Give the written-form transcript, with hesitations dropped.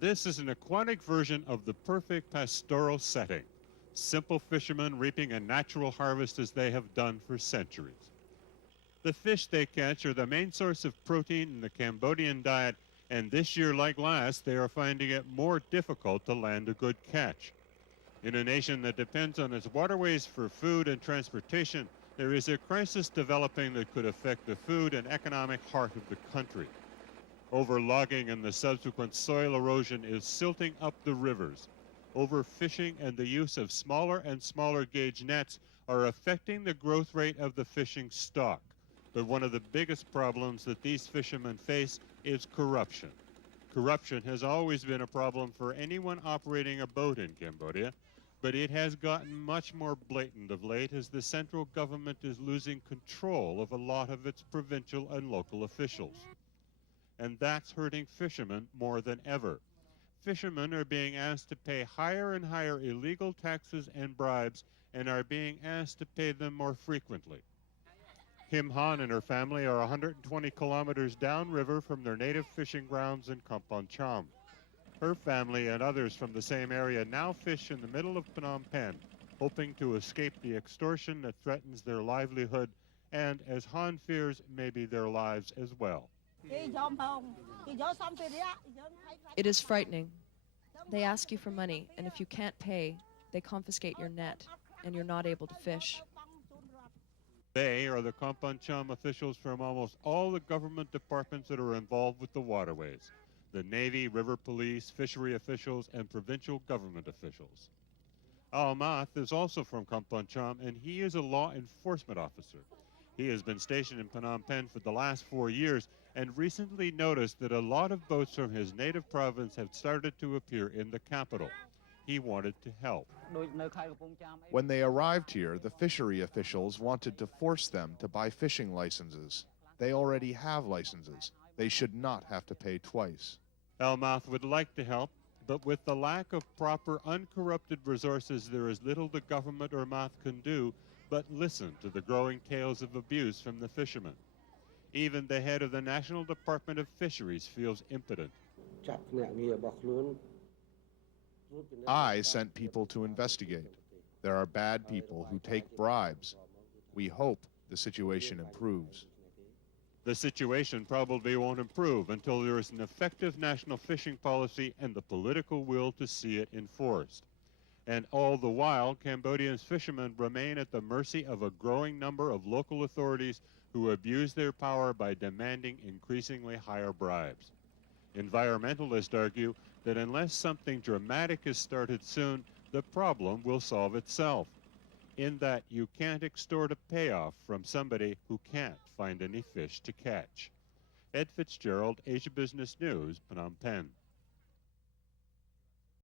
This is an aquatic version of the perfect pastoral setting. Simple fishermen reaping a natural harvest as they have done for centuries. The fish they catch are the main source of protein in the Cambodian diet, and this year, like last, they are finding it more difficult to land a good catch. In a nation that depends on its waterways for food and transportation, there is a crisis developing that could affect the food and economic heart of the country. Overlogging and the subsequent soil erosion is silting up the rivers. Overfishing and the use of smaller and smaller gauge nets are affecting the growth rate of the fishing stock. But one of the biggest problems that these fishermen face is corruption. Corruption has always been a problem for anyone operating a boat in Cambodia, but it has gotten much more blatant of late as the central government is losing control of a lot of its provincial and local officials. And that's hurting fishermen more than ever. Fishermen are being asked to pay higher and higher illegal taxes and bribes and are being asked to pay them more frequently. Kim Han and her family are 120 kilometers downriver from their native fishing grounds in Kampong Cham. Her family and others from the same area now fish in the middle of Phnom Penh, hoping to escape the extortion that threatens their livelihood and, as Han fears, maybe their lives as well. It is frightening. They ask you for money, and if you can't pay, they confiscate your net, and you're not able to fish. They are the Kampong Cham officials from almost all the government departments that are involved with the waterways: the Navy, River Police, fishery officials, and provincial government officials. Al Math is also from Kampong Cham, and he is a law enforcement officer. He has been stationed in Phnom Penh for the last 4 years and recently noticed that a lot of boats from his native province have started to appear in the capital. He wanted to help. When they arrived here, the fishery officials wanted to force them to buy fishing licenses. They already have licenses. They should not have to pay twice. Almath would like to help, but with the lack of proper, uncorrupted resources, there is little the government or Math can do but listen to the growing tales of abuse from the fishermen. Even the head of the National Department of Fisheries feels impotent. I sent people to investigate. There are bad people who take bribes. We hope the situation improves. The situation probably won't improve until there is an effective national fishing policy and the political will to see it enforced. And all the while, Cambodia's fishermen remain at the mercy of a growing number of local authorities who abuse their power by demanding increasingly higher bribes. Environmentalists argue that unless something dramatic is started soon, the problem will solve itself, in that you can't extort a payoff from somebody who can't find any fish to catch. Ed Fitzgerald, Asia Business News, Phnom Penh.